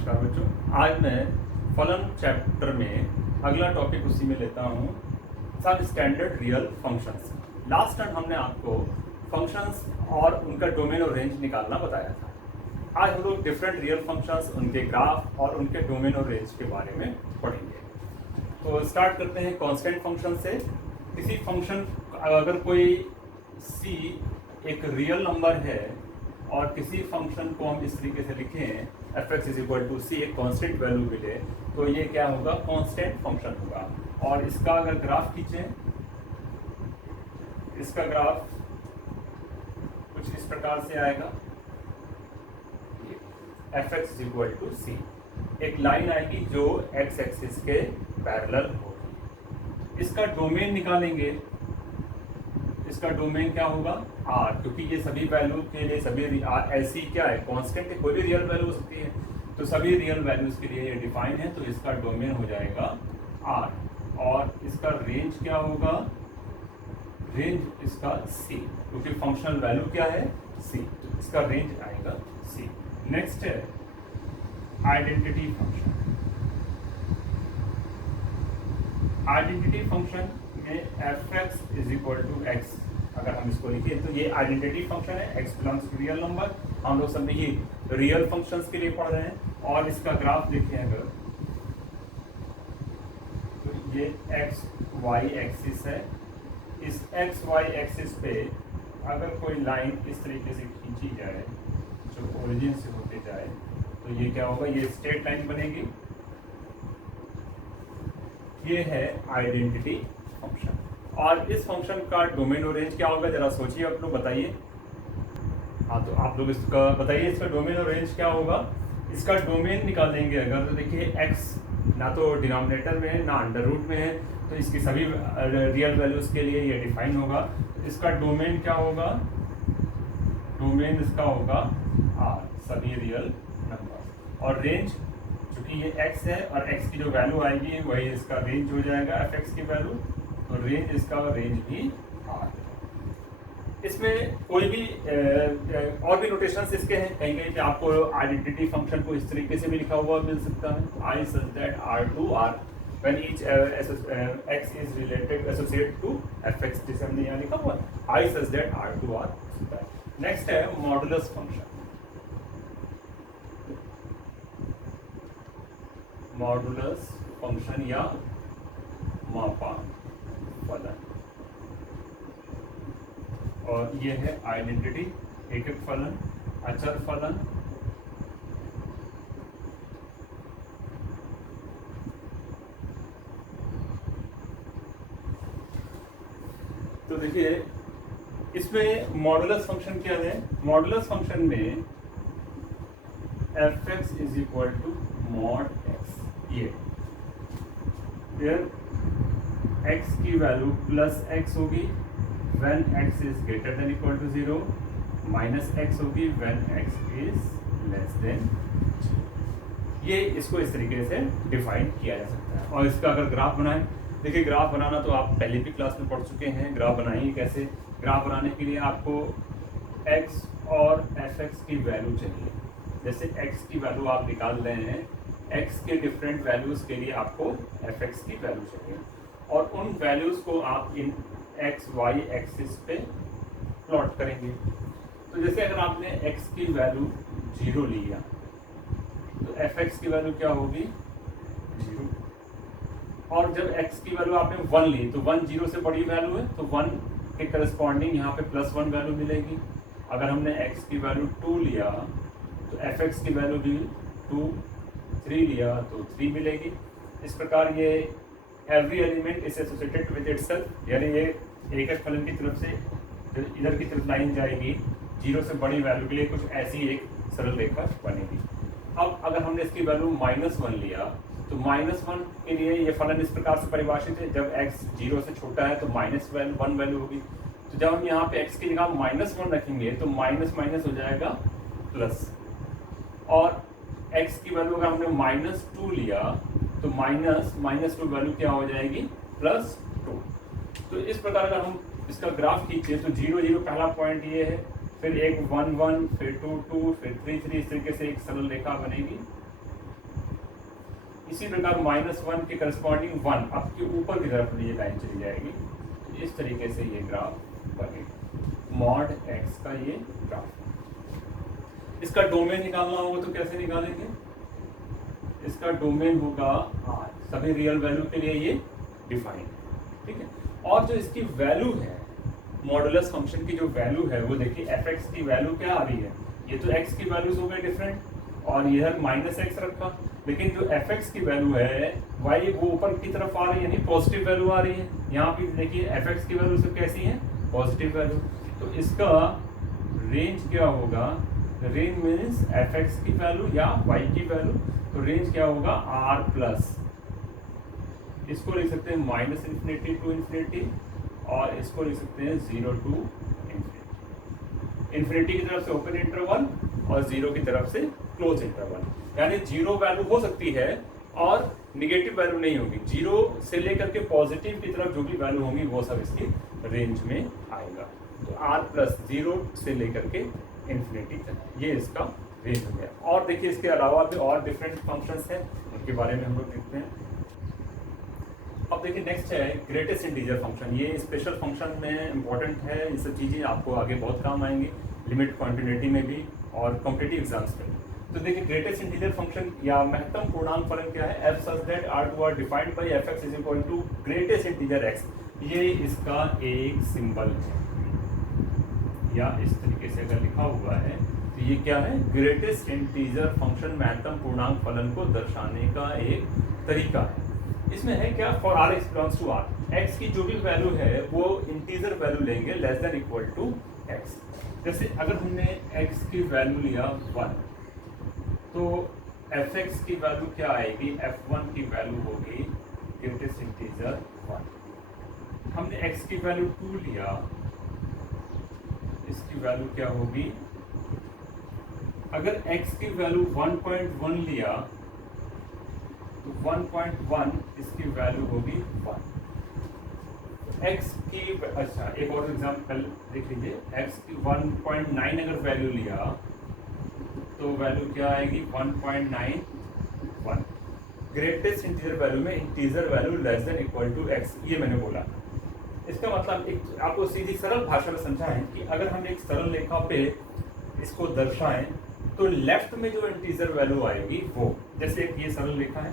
नमस्कार बच्चों। आज मैं फलन चैप्टर में अगला टॉपिक उसी में लेता हूँ, सब standard real functions. Last time हमने आपको फंक्शंस और उनका डोमेन और रेंज निकालना बताया था। आज हम लोग डिफरेंट रियल फंक्शंस, उनके ग्राफ और उनके डोमेन और रेंज के बारे में पढ़ेंगे। तो स्टार्ट करते हैं कांस्टेंट फंक्शन से। किसी फंक्शन अगर कोई c एक रियल नंबर है और किसी फंक्शन को हम इस तरीके से लिखें f(x = c) एक कांस्टेंट वैल्यू मिले, तो ये क्या होगा? कांस्टेंट फंक्शन होगा। और इसका अगर ग्राफ खींचें, इसका ग्राफ कुछ इस प्रकार से आएगा। f(x = c) एक लाइन आएगी जो x एक्सिस के पैरेलल होगी। इसका डोमेन निकालेंगे। इसका डोमेन क्या होगा? r, क्योंकि ये सभी वैल्यू के लिए सभी ऐसी क्या है? कांस्टेंट है, कोई भी रियल वैल्यू हो सकती है, तो सभी रियल वैल्यूज के लिए ये डिफाइन है। तो इसका डोमेन हो जाएगा r और इसका रेंज क्या होगा? रेंज इसका c, क्योंकि फंक्शनल वैल्यू क्या है? c, तो इसका रेंज आएगा c। नेक्स्ट है आइडेंटिटी फंक्शन। आइडेंटिटी फंक्शन में f(x = x) अगर हम इसको लिखें तो ये आइडेंटिटी फंक्शन है। x belongs to real number. हम लोग सभी रियल फंक्शंस के लिए पढ़ रहे हैं। और इसका ग्राफ देखें अगर, तो ये x y एक्सिस है। इस x y एक्सिस पे अगर कोई लाइन इस तरीके से खींची जाए जो ओरिजिन से होते जाए, तो ये क्या होगा? ये स्ट्रेट लाइन बनेगी। ये है आइडेंटिटी फंक्शन। और इस फंक्शन का डोमेन और रेंज क्या होगा? जरा सोचिए, आप लोग बताइए। हाँ, तो आप लोग इसका बताइए, इसका डोमेन और रेंज क्या होगा? इसका डोमेन निकालेंगे अगर, तो देखिए x ना तो डिनोमिनेटर में है ना अंडर रूट में है, तो इसकी सभी रियल वैल्यूज के लिए ये डिफाइन होगा। इसका डोमेन क्या होगा? डोमेन इसका होगा r, सभी रियल नंबर। और रेंज, क्योंकि ये x है और x की जो वैल्यू आएगी वही इसका रेंज हो जाएगा, f(x) की वैल्यू। तो रेंज इसका रेंज भी r। इसमें कोई भी और भी नोटेशंस इसके हैं। कहीं कहीं पे आपको आइडेंटिटी फंक्शन को इस तरीके से भी लिखा हुआ मिल सकता है, I such that R2R when each x is related associated to f(x), जैसे हमने यहाँ लिखा हुआ I such that R2R। Next है मॉडुलस फंक्शन। मॉडुलस फंक्शन या मापांक फलन, और ये है आइडेंटिटी, एकक फलन, अचर फलन। तो देखिए इसमें मॉडुलस फंक्शन क्या है? मॉडुलस फंक्शन में f(x = mod x), ये x की वैल्यू प्लस x होगी when x is greater than equal to 0, minus x होगी when x is less than 0। ये इसको इस तरीके से डिफाइन किया जा सकता है। और इसका अगर ग्राफ बनाएं, देखिए ग्राफ बनाना तो आप पहले भी क्लास में पढ़ चुके हैं। ग्राफ बनाइए कैसे? ग्राफ बनाने के लिए आपको x और f(x) की वैल्यू चाहिए। जैसे x की वैल्यू आप निकाल रहे हैं, x के डिफरेंट वैल्यूज़ के लिए आपको f(x) की वैल्यू चाहिए, और उन वैल्यूज़ को आप इन x y एक्सिस पे प्लॉट करेंगे। तो जैसे अगर आपने x की वैल्यू 0 लिया, तो f(x) की वैल्यू क्या होगी? 0। और जब x की वैल्यू आपने 1 ली, तो 1 0 से बड़ी वैल्यू है, तो 1 के करस्पॉन्डिंग यहाँ पे +1 वैल्यू मिलेगी। अगर हमने x की वैल्यू 2 लिया, तो f(x) की वैल्यू भी 2, 3 लिया तो 3 मिलेगी। इस प्रकार ये every element is associated with itself, यानी ये एकक फलन की तरफ से इधर की तरफ लाइन जाएगी 0 से बड़ी वैल्यू के लिए, कुछ ऐसी एक सरल रेखा बनेगी। अब अगर हमने इसकी वैल्यू -1 लिया, तो -1 के लिए ये फलन इस प्रकार से परिभाषित है, जब x 0 से छोटा है तो -1 वैल्यू होगी। तो जब हम यहाँ पे x की जगह -1 रखेंगे तो माइनस माइनस हो जाएगा प्लस, और x की वैल्यू अगर हमने -2 लिया तो -2 वैल्यू क्या हो जाएगी? +2। तो इस प्रकार अगर हम इसका ग्राफ खींचे तो 0 0 पहला पॉइंट ये है, फिर एक 1 1, फिर 2 2, फिर 3 3, इस तरीके से एक सरल रेखा बनेगी। इसी प्रकार -1 के करस्पॉन्डिंग 1 अब के ऊपर की तरफ ये लाइन चली जाएगी। तो इस तरीके से ये ग्राफ बनेगा, मॉड x का ये ग्राफ। इसका डोमेन निकालना होगा तो कैसे निकालेंगे? इसका डोमेन होगा R, सभी रियल वैल्यू के लिए ये डिफाइंड, ठीक है। और जो इसकी वैल्यू है, मॉडुलस फंक्शन की जो वैल्यू है वो देखिए f(x) की वैल्यू क्या आ रही है, ये तो x की वैल्यूज हो गई डिफरेंट और ये है -x रखा, लेकिन जो f(x) की वैल्यू है y वो ऊपर की तरफ आ रही है, यानी पॉजिटिव वैल्यू आ रही है। यहाँ पे देखिए f(x) की वैल्यू सब कैसी है, पॉजिटिव वैल्यू। तो इसका रेंज क्या होगा, रेंज मीन्स f(x) की वैल्यू या y की वैल्यू, तो रेंज क्या होगा R+, इसको लिख सकते हैं -∞ to ∞, और इसको लिख सकते हैं 0 to ∞। इन्फिनिटी की तरफ से ओपन इंटरवल और 0 की तरफ से क्लोज इंटरवल, यानी 0 वैल्यू हो सकती है और निगेटिव वैल्यू नहीं होगी। 0 से लेकर के पॉजिटिव की तरफ जो भी वैल्यू होंगी वो सब इसकी रेंज में आएगा। तो R+0 से लेकर के इन्फिनिटी तक, ये इसका रेंज हो गया। और देखिए इसके अलावा भी और डिफरेंट फंक्शंस हैं, उनके बारे में हम लोग देखते हैं। अब देखिए नेक्स्ट है ग्रेटेस्ट इंटीजर फंक्शन। ये स्पेशल फंक्शन में इंपॉर्टेंट है, ये सब चीज़ें आपको आगे बहुत काम आएंगी, लिमिट क्वांटिटी में भी और कॉम्पिटिटिव एग्जाम्स में। तो देखिए ग्रेटेस्ट इंटीजर फंक्शन या महत्तम पूर्णांक फलन क्या है, f such that R2 are defined by f(x) is equal to greatest integer x। ये इसका एक सिंबल है, या इस तरीके से अगर लिखा हुआ है तो ये क्या है, ग्रेटेस्ट इंटीजर फंक्शन महत्तम पूर्णांक फलन को दर्शाने का एक तरीका है। इसमें है क्या, for r x belongs to r, x की जो भी वैल्यू है वो इंटीजर वैल्यू लेंगे less than equal to x। जैसे अगर हमने x की वैल्यू लिया 1, तो f(x) की वैल्यू क्या आएगी, f1 की वैल्यू होगी ग्रेटेस्ट इंटीजर 1। हमने x की वैल्यू 2 लिया, इसकी वैल्यू क्या होगी, अगर x की वैल्यू 1.1 लिया तो 1.1 इसकी वैल्यू होगी 1। x की, अच्छा एक और एग्जांपल देख लीजिए, x की 1.9 अगर वैल्यू लिया तो वैल्यू क्या आएगी 1.91। ग्रेटेस्ट इंटीजर वैल्यू में integer value less than equal to x, ये मैंने बोला। इसका मतलब एक आपको सीधी सरल भाषा में समझाएं कि अगर हम एक सरल रेखा पे इसको दर्शाएं तो लेफ्ट में जो इंटीजर वैल्यू आएगी वो, जैसे ये सरल रेखा है,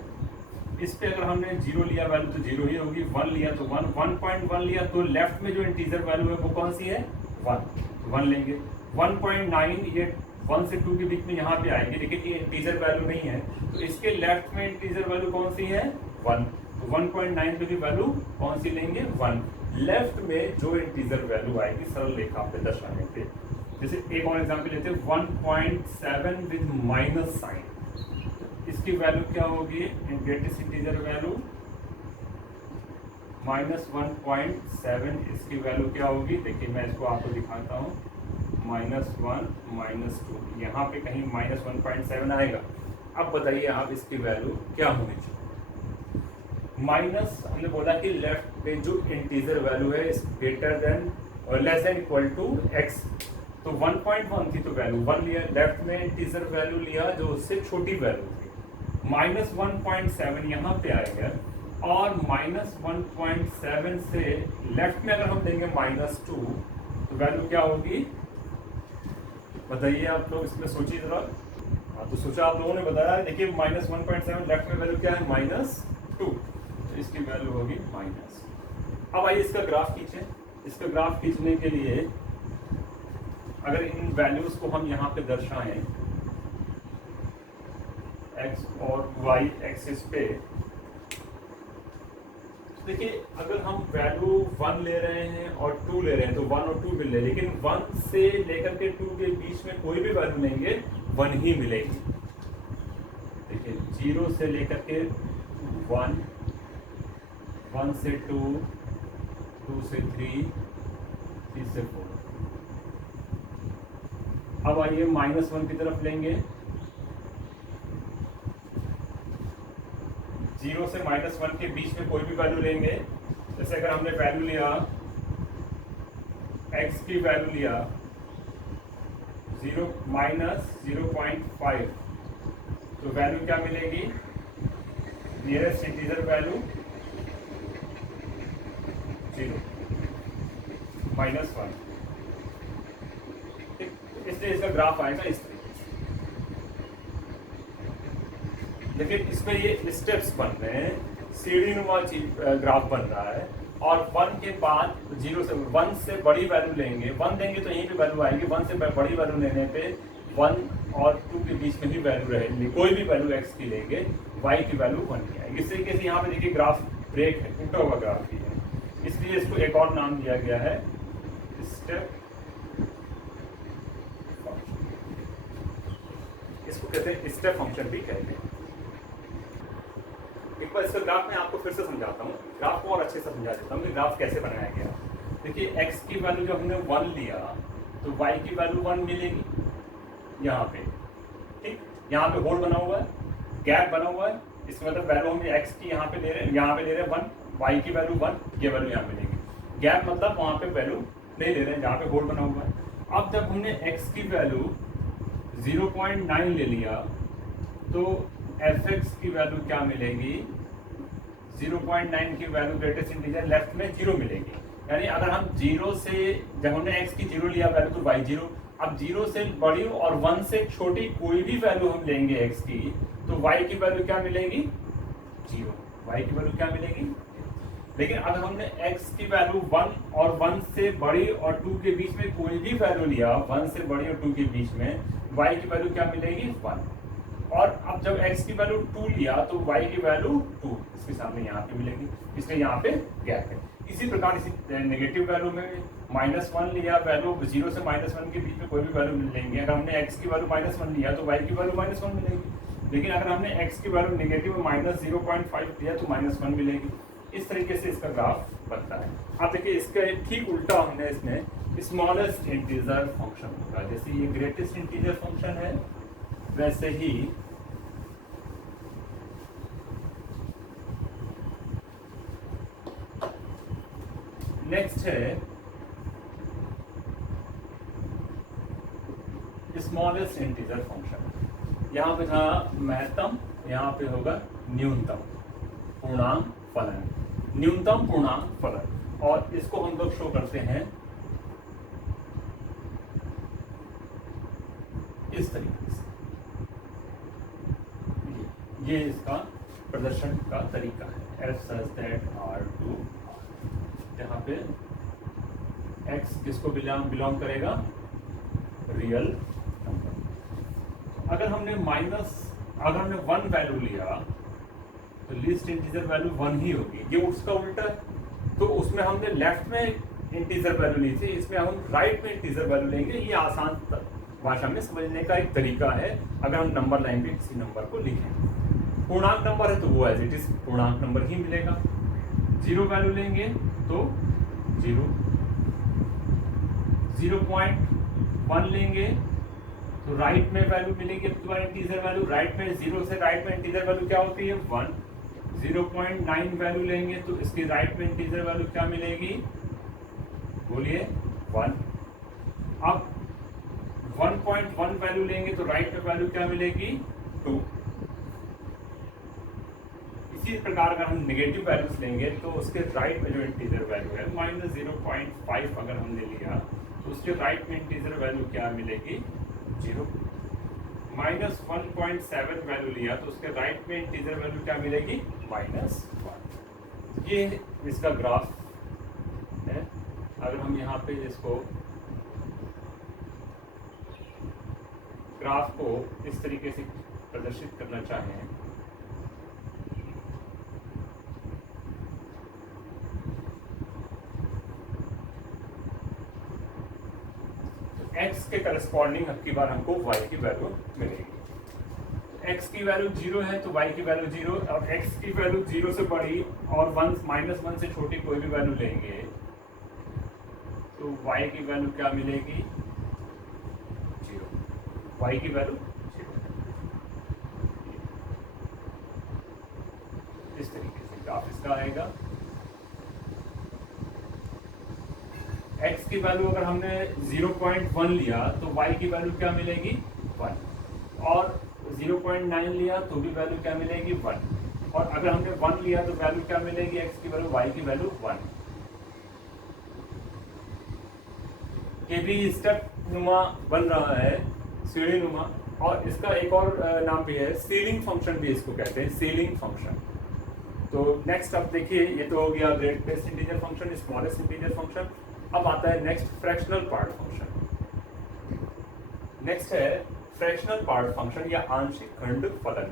इस पे अगर हमने 0 लिया वैल्यू तो 0 ही होगी, 1 लिया तो 1, 1.1 लिया तो लेफ्ट में जो इंटीजर वैल्यू है वो कौन सी है, 1 लेंगे। 1.9 ये 1 से 2 के बीच में यहाँ पे आएंगे, लेकिन ये इंटीजर वैल्यू नहीं है, तो इसके लेफ्ट में इंटीजर वैल्यू कौन सी है, 1। तो 1.9 पे भी वैल्यू कौन सी लेंगे, 1। लेफ्ट में जो इंटीजर वैल्यू आएगी सरल रेखा पे दर्शाने पे, जैसे एक और एग्जांपल लेते हैं 1.7 विद माइनस साइन, इसकी वैल्यू क्या होगी, ग्रेटेस्ट इंटीजर वैल्यू -1.7, इसकी वैल्यू क्या होगी, देखिए मैं इसको आपको दिखाता हूँ, -1 -2, यहाँ पे कहीं -1.7 आएगा। अब बताइए आप इसकी वैल्यू क्या होनी चाहिए, माइनस हमने बोला कि लेफ्ट में जो इंटीजर वैल्यू है इज ग्रेटर देन और less than equal to x, तो 1.1 थी तो वैल्यू 1 लिया, लेफ्ट में इंटीजर वैल्यू लिया जो उससे छोटी वैल्यू थी, -1.7 यहाँ पे आएगा, और -1.7 से लेफ्ट में अगर हम देंगे -2 तो वैल्यू क्या होगी, बताइए आप लोग, इसमें सोचिए जरा। हाँ तो सोचा आप लोगों ने बताया, देखिए -1.7 लेफ्ट में वैल्यू क्या है, -2, तो इसकी वैल्यू होगी माइनस। अब आइए इसका ग्राफ खींचें। इसका ग्राफ खींचने के लिए अगर इन वैल्यूज को हम यहाँ पे दर्शाएं x और y एक्सिस पे, देखिए अगर हम वैल्यू 1 ले रहे हैं और 2 ले रहे हैं तो 1 और 2 मिल रहे हैं, लेकिन 1 से लेकर के 2 के बीच में कोई भी वैल्यू लेंगे 1 ही मिलेगी। देखिए 0 से लेकर के 1, 1 से 2, 2 से 3, 3 से 4। अब आइए -1 की तरफ लेंगे, 0 से -1 के बीच में कोई भी वैल्यू लेंगे, जैसे अगर हमने वैल्यू लिया x की वैल्यू लिया 0 -0.5, तो वैल्यू क्या मिलेगी नियरेस्ट इंटीजर वैल्यू 0 -1, इसलिए इसका ग्राफ आएगा इस तरीके से। लेकिन इसमें ये स्टेप्स बन रहे हैं, सीढ़ीनुमा ग्राफ बन रहा है, और 1 के बाद 0 से 1 से बड़ी वैल्यू लेंगे, 1 देंगे तो यहीं पे वैल्यू आएगी, 1 से बड़ी वैल्यू लेने पे 1 और 2 के बीच में ही वैल्यू रहेगी, कोई भी वैल्यू x की लेंगे y की वैल्यू 1 की आएगी। इस तरीके से यहाँ पे देखिए ग्राफ ब्रेक है, टूटा हुआ ग्राफ ही है, इसलिए इसको एक और नाम दिया गया है स्टेप, इसको कहते हैं स्टेप फंक्शन भी कहते हैं। एक बार इसका ग्राफ मैं आपको फिर से समझाता हूँ, ग्राफ को और अच्छे से समझा देता हूँ कि ग्राफ कैसे बनाया गया। देखिए x की वैल्यू जब हमने 1 लिया तो y की वैल्यू 1 मिलेगी यहाँ पे, ठीक, यहाँ पे होल बना हुआ है, गैप बना हुआ है, इसका मतलब वैल्यू हम x की यहाँ पे ले रहे हैं, यहाँ पे ले रहे हैं 1, y की वैल्यू 1, ये वैल्यू यहाँ मिलेगी। गैप मतलब वहाँ पे वैल्यू नहीं ले रहे हैं जहाँ पे होल बना हुआ है। अब जब हमने x की वैल्यू 0.9 ले लिया तो fx की वैल्यू क्या मिलेगी, 0.9 की वैल्यू ग्रेटेस्ट इंटीजर लेफ्ट में 0 मिलेगी। यानी अगर हम 0 से, जब हमने x की 0 लिया वैल्यू तो y 0, अब 0 से बड़ी और 1 से छोटी कोई भी वैल्यू हम लेंगे x की तो y की वैल्यू क्या मिलेगी, 0, y की वैल्यू क्या मिलेगी। लेकिन अगर हमने x की वैल्यू 1 और 1 से बड़ी और 2 के बीच में कोई भी वैल्यू लिया, 1 से बड़ी और 2 के बीच में, y की वैल्यू क्या मिलेगी, 1। और अब जब x की वैल्यू 2 लिया तो y की वैल्यू 2 इसके सामने यहाँ पे मिलेगी, इसलिए यहाँ पे गैप है। इसी प्रकार इसी नेगेटिव वैल्यू में -1 लिया, वैल्यू 0 से -1 के बीच में कोई भी वैल्यू लेंगे, अगर हमने x की वैल्यू -1 लिया तो y की वैल्यू -1 मिलेगी। लेकिन अगर हमने x की वैल्यू नेगेटिव -0.5 लिया तो -1 मिलेगी। इस तरीके से इसका ग्राफ बनता है। आप देखिए इसका ठीक उल्टा हमने इसमें स्मॉलेस्ट इंटीजर फंक्शन होगा, जैसे ये ग्रेटेस्ट इंटीजर फंक्शन है वैसे ही नेक्स्ट है स्मॉलेस्ट इंटीजर फंक्शन। यहाँ पे था महत्तम, यहाँ पे होगा न्यूनतम पूर्णांक फलन, न्यूनतम पूर्णांक फलन, और इसको हम लोग शो करते हैं इस तरीके से। ये इसका प्रदर्शन का तरीका है, f such that R2 जहाँ पे x किसको बिलोंग करेगा, रियल नंबर। अगर हमने 1 वैल्यू लिया तो लीस्ट इंटीजर वैल्यू 1 ही होगी, ये उसका उल्टा है। तो उसमें हमने लेफ्ट में इंटीजर वैल्यू ली थी, इसमें हम राइट में इंटीजर वैल्यू लेंगे। ये आसान भाषा में समझने का एक तरीका है। अगर हम नंबर लाइन पे किसी नंबर को लिखें, पूर्णांक नंबर है तो वो एज इट इज पूर्णांक नंबर ही मिलेगा। 0 वैल्यू लेंगे तो 0, 0.1 लेंगे तो राइट में वैल्यू मिलेगी, अब दोबारा इंटीजर वैल्यू राइट में, 0 से राइट में इंटीजर वैल्यू क्या होती है, 1। 0.9 वैल्यू लेंगे तो इसकी राइट में इंटीजर वैल्यू क्या मिलेगी, बोलिए 1। अब 1.1 वैल्यू लेंगे तो राइट में वैल्यू क्या मिलेगी, 2। इसी प्रकार अगर हम नेगेटिव वैल्यूज लेंगे तो उसके राइट में जो इंटीजर वैल्यू है -0.5 अगर हमने लिया तो उसके राइट में इंटीजर वैल्यू क्या मिलेगी, 0। -1.7 वैल्यू लिया तो उसके राइट में इंटीजर वैल्यू क्या मिलेगी, -1। ये इसका ग्राफ है। अगर हम यहाँ पे इसको ग्राफ को इस तरीके से प्रदर्शित करना चाहें, x के करस्पॉन्डिंग अब की बार हमको y की वैल्यू मिलेगी। x की वैल्यू 0 है तो y की वैल्यू 0, और x की वैल्यू 0 से बड़ी और -1 से छोटी कोई भी वैल्यू लेंगे तो y की वैल्यू क्या मिलेगी, 0, y की वैल्यू 0। इस तरीके से ग्राफ इसका आएगा। x की वैल्यू अगर हमने 0.1 लिया तो y की वैल्यू क्या मिलेगी, 1, और 0.9 लिया तो भी वैल्यू क्या मिलेगी, 1, और अगर हमने 1 लिया तो वैल्यू क्या मिलेगी x की वैल्यू, y की वैल्यू 1। ये भी स्टेप नुमा बन रहा है, सीढ़ी नुमा। और इसका एक और नाम भी है, सीलिंग फंक्शन भी इसको कहते हैं, सीलिंग फंक्शन। तो नेक्स्ट अब देखिए, ये तो हो गया greatest integer function, smallest integer function. अब आता है next fractional part function. Next है फ्रैक्शनल पार्ट फंक्शन या आंशिक खंड फलन।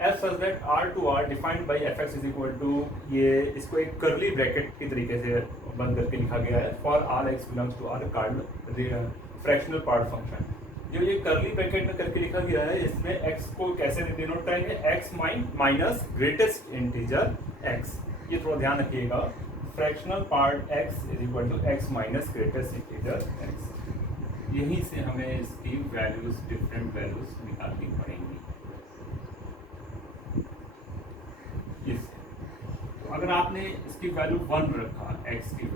F such that R to R defined by F X is equal to, ये इसको एक कर्ली ब्रैकेट की तरीके से बंद करके लिखा गया है, for R X belongs to R called fractional part function. जो ये कर्ली ब्रैकेट में करके लिखा गया है, इसमें x को कैसे डिनोट करेंगे, x minus greatest integer x। ये थोड़ा ध्यान रखिएगा, fractional part x is equal to x minus greatest integer x। यहीं से हमें इसकी वैल्यूज, डिफरेंट वैल्यूज निकालनी पड़ेंगी। तो अगर आपने इसकी वैल्यू 1 रखा, x की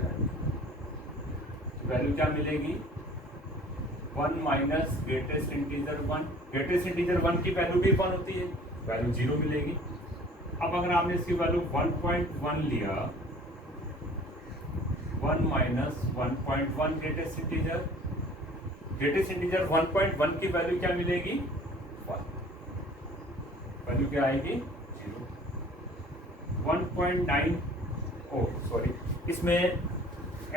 वैल्यू क्या मिलेगी, 1 minus greatest integer 1। Greatest integer 1 की वैल्यू भी 1 होती है, वैल्यू 0 मिलेगी। अब अगर आपने इसकी वैल्यू 1.1 लिया, 1 माइनस 1.1 ग्रेटेस्ट इंटीजर 1.1 की वैल्यू क्या मिलेगी, 1। वैल्यू क्या आएगी, 0। 1.9, सॉरी, इसमें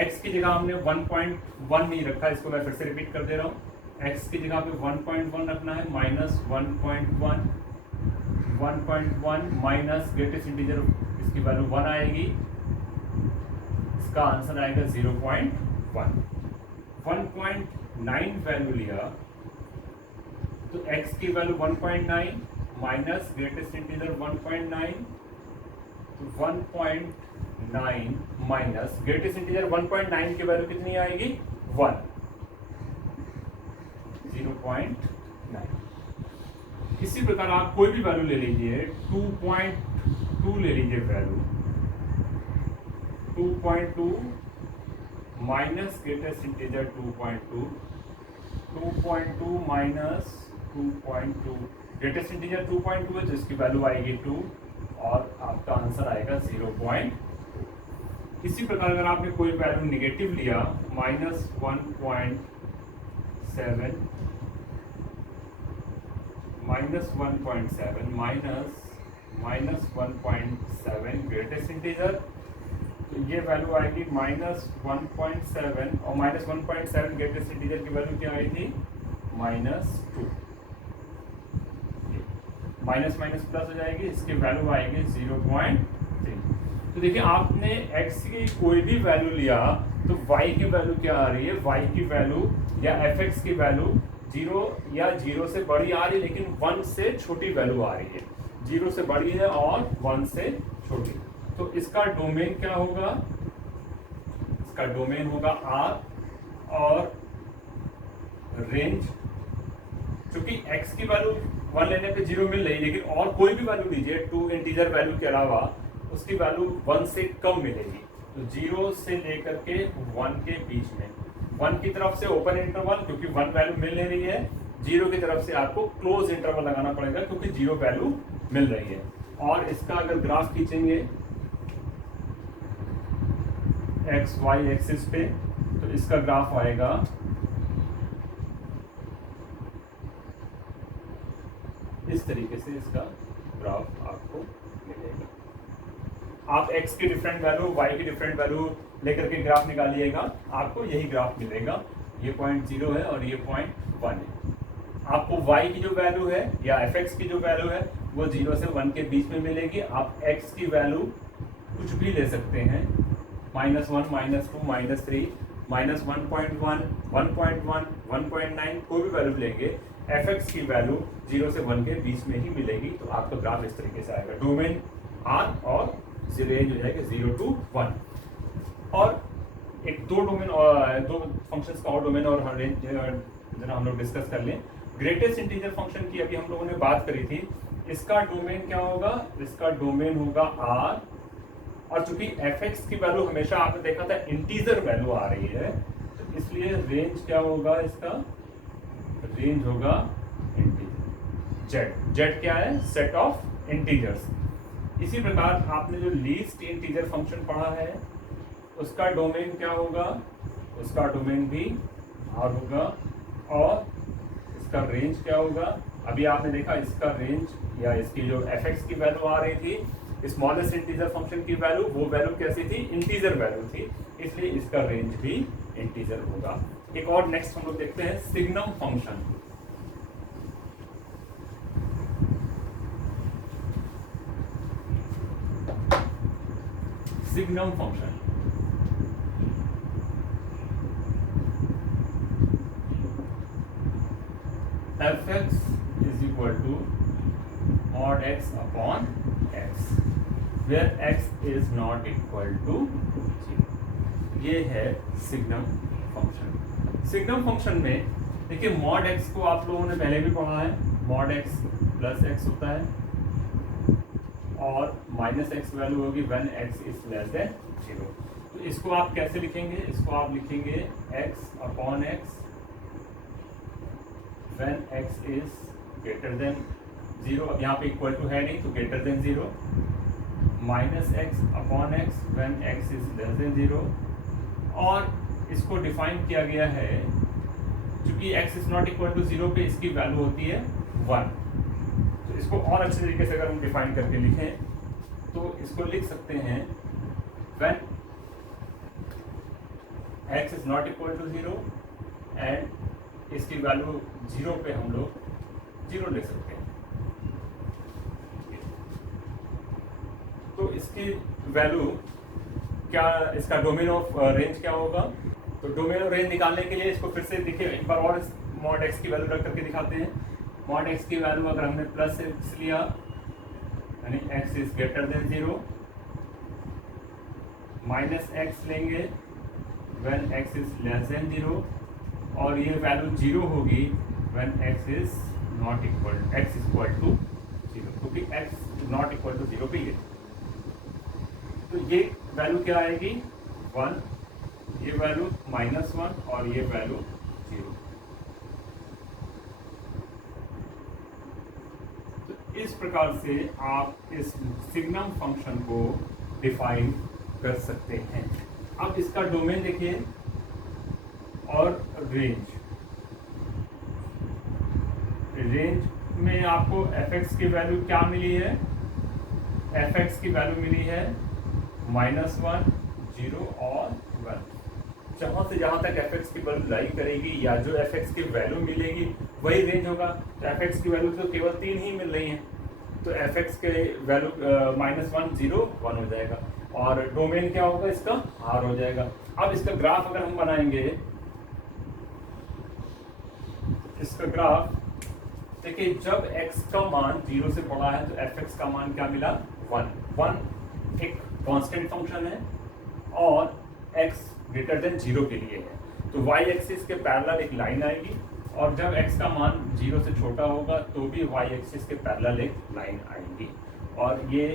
x की जगह हमने 1.1 नहीं रखा, इसको मैं फिर से रिपीट कर दे रहा हूँ। x की जगह पे 1.1 रखना है, माइनस 1.1 माइनस ग्रेटेस्ट इंटीजर, इसकी वैल्यू 1 आएगी, इसका आंसर आएगा 0.1। 1.9 वैल्यू लिया तो x की value 1.9 minus greatest integer 1.9, 1.9 minus greatest integer 1.9 की वैल्यू कितनी आएगी, 1, 0.9। इसी प्रकार आप कोई भी वैल्यू ले लीजिए, 2.2 ले लीजिए value, 2.2 minus greatest integer 2.2, 2.2 minus 2.2, greatest integer 2.2 है तो इसकी वैल्यू आएगी 2 और आपका आंसर आएगा 0.2। इसी प्रकार अगर आपने कोई वैल्यू नेगेटिव लिया, माइनस 1.7, माइनस 1.7 ग्रेटेस्ट इंटीजर, तो ये वैल्यू आएगी माइनस 1.7 और माइनस 1.7 ग्रेटेस्ट इंटीजर की वैल्यू क्या आएगी, -2। माइनस माइनस प्लस हो जाएगी, इसकी वैल्यू आएगी 0.3। तो देखिए, आपने x की कोई भी वैल्यू लिया तो y की वैल्यू क्या आ रही है, y की वैल्यू या fx की वैल्यू 0 या 0 से बड़ी आ रही है, लेकिन 1 से छोटी वैल्यू आ रही है। 0 से बड़ी है और 1 से छोटी। तो इसका डोमेन क्या होगा, इसका डोमेन होगा R और रेंज, क्योंकि x की वैल्यू 1 लेने पे 0 मिल रही, लेकिन और कोई भी वैल्यू लीजिए 2 इंटीजर वैल्यू के अलावा, उसकी वैल्यू 1 से कम मिलेगी। तो 0 से लेकर के 1 के बीच में, 1 की तरफ से ओपन इंटरवल, क्योंकि 1 वैल्यू मिल नहीं रही है, 0 की तरफ से आपको क्लोज इंटरवल लगाना पड़ेगा क्योंकि 0 वैल्यू मिल रही है। और इसका अगर ग्राफ खींचेंगे एक्स वाई एक्सिस पे, तो इसका ग्राफ आएगा इस तरीके से, इसका ग्राफ आपको मिलेगा। आप x की डिफरेंट वैल्यू, y की डिफरेंट वैल्यू लेकर के ग्राफ निकालिएगा, आपको यही ग्राफ मिलेगा। ये 0.0 है और ये 0.1 है। आपको y की जो वैल्यू है या fx की जो वैल्यू है वो 0 से 1 के बीच में मिलेगी। आप x की वैल्यू कुछ भी ले सकते हैं, -1, -2, -3, -1.1, 1.1, 1.9, कोई भी वैल्यू लेंगे, fx की वैल्यू 0 से 1 के बीच में ही मिलेगी। तो आपका ग्राफ इस तरीके से आएगा, डोमेन R और रेंज हो जाएगा 0 to 1। और एक दो डोमेन और दो फंक्शंस का और डोमेन और रेंज जरा हम लोग डिस्कस कर लें। ग्रेटेस्ट इंटीजर फंक्शन की अभी हम लोगों ने बात करी थी, इसका डोमेन क्या होगा, इसका डोमेन होगा R। और चूंकि fx की वैल्यू हमेशा आपने देखा था इंटीजर वैल्यू आ रही है, तो इसलिए रेंज क्या होगा, इसका रेंज होगा इंटीजर। z क्या है, सेट ऑफ इंटीजर्स। इसी प्रकार आपने जो लीस्ट इंटीजर फंक्शन पढ़ा है उसका डोमेन क्या होगा, उसका डोमेन भी आर होगा और इसका रेंज क्या होगा। अभी आपने देखा इसका रेंज या इसकी जो एफ की वैल्यू आ रही थी स्मॉलेस्ट इंटीजर फंक्शन की वैल्यू, वो वैल्यू कैसी थी, इंटीजर वैल्यू थी, इसलिए इसका रेंज भी इंटीजर होगा। एक और नेक्स्ट हम लोग देखते हैं signum function. Signum function fx is equal to mod x upon x where x is not equal to 0। ये है सिग्नम फंक्शन। सिग्नम फंक्शन में देखिए mod x को आप लोगों ने पहले भी पढ़ा है, mod x प्लस x होता है और माइनस एक्स वैल्यू होगी when x is less than 0। तो इसको आप कैसे लिखेंगे, इसको आप लिखेंगे x upon x when x is greater than 0, अब यहाँ पे इक्वल टू है नहीं तो greater than 0, minus x upon x when x is less than 0। और इसको डिफाइन किया गया है क्योंकि x is not equal to 0 पे इसकी वैल्यू होती है 1। तो इसको और अच्छे तरीके से अगर हम डिफाइन करके लिखें तो इसको लिख सकते हैं when x is not equal to 0 and इसकी वैल्यू 0 पे हम लोग 0 ले सकते हैं। तो इसकी वैल्यू क्या, इसका डोमेन ऑफ रेंज क्या होगा। तो डोमेन ऑफ रेंज निकालने के लिए इसको फिर से देखिए एक बार और मॉड एक्स की वैल्यू रख करके दिखाते हैं। मॉड एक्स की वैल्यू अगर हमने प्लस एक्स लिया यानी x is greater than 0, minus x लेंगे when x is less than 0 और ये वैल्यू 0 होगी when x is not equal to 0, क्योंकि x नॉट इक्वल टू 0 पे ये। तो ये वैल्यू क्या आएगी 1, ये वैल्यू -1 और ये वैल्यू 0। तो इस प्रकार से आप इस सिग्नम फंक्शन को डिफाइन कर सकते हैं। अब इसका डोमेन देखिए और रेंज में आपको fx की वैल्यू क्या मिली है, fx की वैल्यू मिली है -1, 0 और 1। जहाँ से जहाँ तक fx की वैल्यू लाई करेगी या जो fx की वैल्यू मिलेगी वही रेंज होगा। तो fx की वैल्यू तो केवल 3 ही मिल रही हैं, तो fx के वैल्यू -1, 0, 1 हो जाएगा और डोमेन क्या होगा इसका r हो जाएगा। अब इसका ग्राफ अगर हम बनाएंगे, इसका ग्राफ देखिए जब x का मान 0 से बड़ा है तो fx का मान क्या मिला 1 एक कांस्टेंट फंक्शन है और x ग्रेटर देन 0 के लिए है। तो y एक्सिस के पैरेलल एक लाइन आएगी और जब x का मान 0 से छोटा होगा तो भी y एक्सिस के पैरेलल एक लाइन आएगी और ये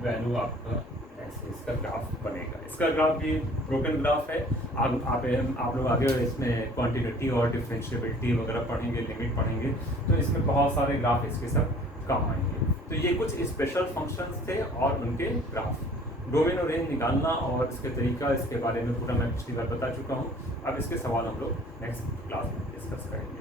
वैल्यू आपका ऐसे इसका ग्राफ बनेगा। इसका ग्राफ भी ब्रोकन ग्राफ है। आप लोग आगे इसमें क्वांटिटी और डिफरेंशिएबिलिटी वगैरह पढ़ेंगे, लिमिट पढ़ेंगे, तो इसमें बहुत सारे ग्राफ इसके सब काम आएंगे। तो ये कुछ स्पेशल फंक्शंस थे और उनके ग्राफ, डोमेन और रेंज निकालना और इसके तरीका, इसके बारे में पूरा मैं पिछली बार बता चुका हूँ। अब इसके सवाल हम लोग नेक्स्ट क्लास में डिस्कस करेंगे।